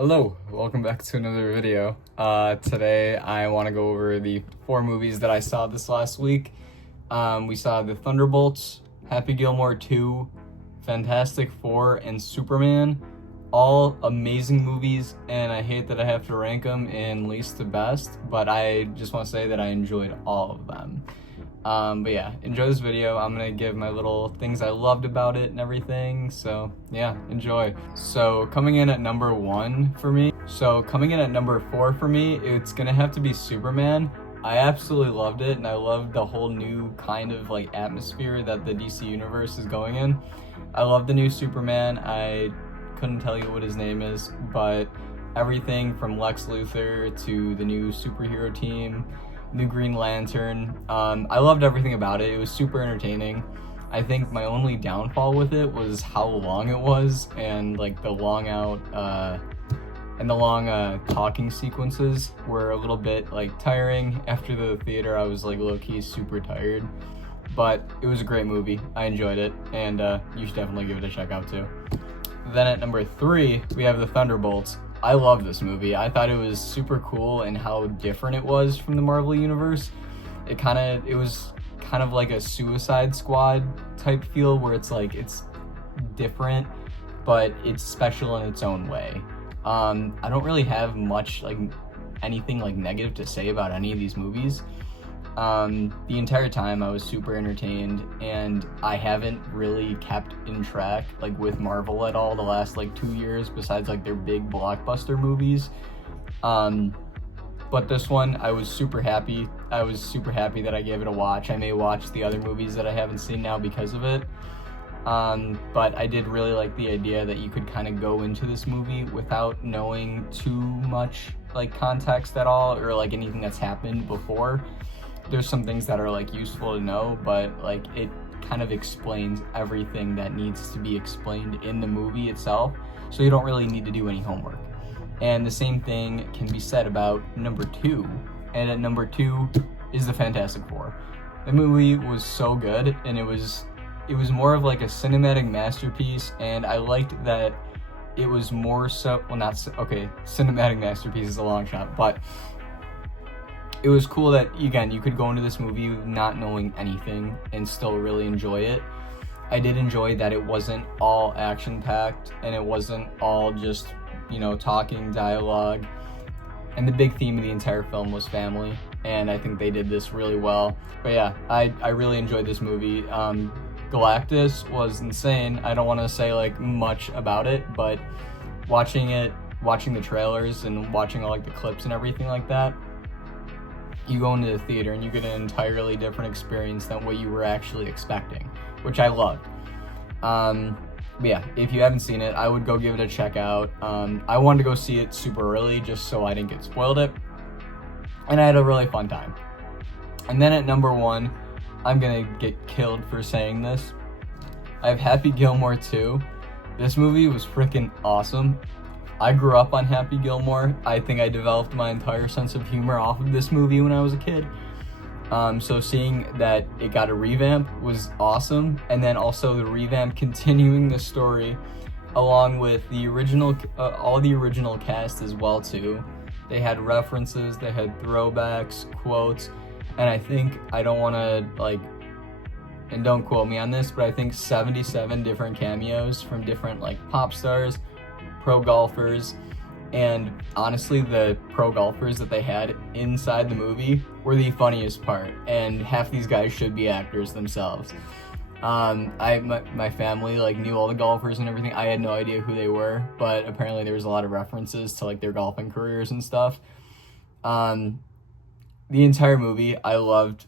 Hello, welcome back to another video. Today I want to go over the 4 movies that I saw this last week. We saw the Thunderbolts, Happy Gilmore 2, Fantastic Four, and Superman. All amazing movies, and I hate that I have to rank them in least to best, but I just want to say that I enjoyed all of them. But yeah, enjoy this video. I'm gonna give my little things I loved about it and everything, so yeah, enjoy. So coming in at number 1 for me, coming in at number 4 for me, it's gonna have to be Superman. I absolutely loved it, and I loved the whole new kind of like atmosphere that the DC universe is going in. I love the new Superman. I couldn't tell you what his name is, but everything from Lex Luthor to the new superhero team, new Green Lantern, I loved everything about it. It was super entertaining. I think my only downfall with it was how long it was, and like the long talking sequences were a little bit like tiring. After the theater, I was like low-key super tired, but it was a great movie. I enjoyed it, and you should definitely give it a check out too. Then at number 3, we have the Thunderbolts. I love this movie. I thought it was super cool and how different it was from the Marvel universe. It was kind of like a Suicide Squad type feel, where it's like it's different, but it's special in its own way. I don't really have much like anything like negative to say about any of these movies. The entire time I was super entertained, and I haven't really kept in track like with Marvel at all the last like 2 years, besides like their big blockbuster movies. But this one, I was super happy. I was super happy that I gave it a watch. I may watch the other movies that I haven't seen now because of it. But I did really like the idea that you could kind of go into this movie without knowing too much like context at all, or like anything that's happened before. There's some things that are like useful to know, but like it kind of explains everything that needs to be explained in the movie itself, so you don't really need to do any homework. And the same thing can be said about number 2, and at number 2 is the Fantastic Four. The movie was so good, and it was more of like a cinematic masterpiece, and I liked that it was more so, well, not so, okay, cinematic masterpiece is a long shot, but it was cool that, again, you could go into this movie not knowing anything and still really enjoy it. I did enjoy that it wasn't all action-packed, and it wasn't all just, talking dialogue. And the big theme of the entire film was family, and I think they did this really well. But yeah, I really enjoyed this movie. Galactus was insane. I don't want to say like much about it, but watching the trailers and watching all like the clips and everything like that, you go into the theater and you get an entirely different experience than what you were actually expecting, which I loved. But yeah, if you haven't seen it, I would go give it a check out. I wanted to go see it super early just so I didn't get spoiled it, and I had a really fun time. And then at number 1, I'm gonna get killed for saying this, I have Happy Gilmore 2. This movie was freaking awesome. I grew up on Happy Gilmore. I think I developed my entire sense of humor off of this movie when I was a kid. So seeing that it got a revamp was awesome, and then also the revamp continuing the story along with the original, all the original cast as well too. They had references, they had throwbacks, quotes, and I think, I don't want to like, and don't quote me on this, but I think 77 different cameos from different like pop stars, pro golfers, and honestly the pro golfers that they had inside the movie were the funniest part, and half these guys should be actors themselves. My family like knew all the golfers and everything. I had no idea who they were, but apparently there was a lot of references to like their golfing careers and stuff. The entire movie I loved.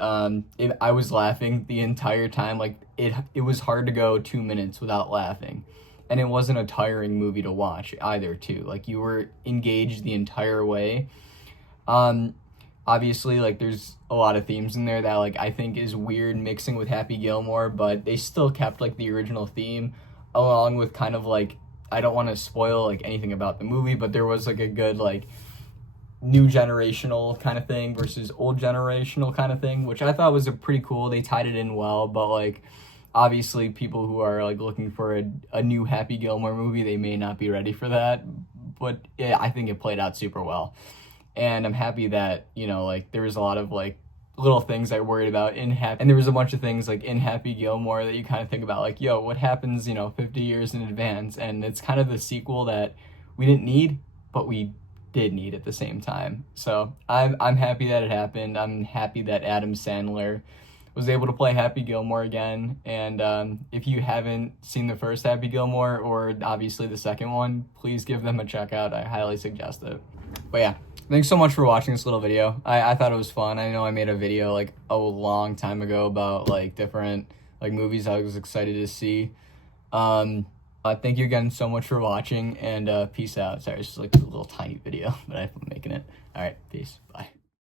I was laughing the entire time. Like it was hard to go 2 minutes without laughing. And it wasn't a tiring movie to watch either, too. Like, you were engaged the entire way. Obviously, like, there's a lot of themes in there that, like, I think is weird mixing with Happy Gilmore, but they still kept, like, the original theme, along with kind of, like, I don't want to spoil, like, anything about the movie, but there was, like, a good, like, new generational kind of thing versus old generational kind of thing, which I thought was a pretty cool. They tied it in well, but, like, obviously people who are like looking for a new Happy Gilmore movie, they may not be ready for that, but I think it played out super well. And I'm happy that, you know, like, there was a lot of, like, little things I worried about in Happy, and there was a bunch of things, like, in Happy Gilmore that you kind of think about, like, yo, what happens, you know, 50 years in advance? And it's kind of the sequel that we didn't need, but we did need at the same time. So I'm happy that it happened. I'm happy that Adam Sandler was able to play Happy Gilmore again. And if you haven't seen the first Happy Gilmore, or obviously the second one, please give them a check out. I highly suggest it. But yeah, thanks so much for watching this little video. I thought it was fun. I know I made a video like a long time ago about like different like movies I was excited to see. Thank you again so much for watching, and peace out. Sorry, it's just like a little tiny video, but I'm making it. All right, peace. Bye.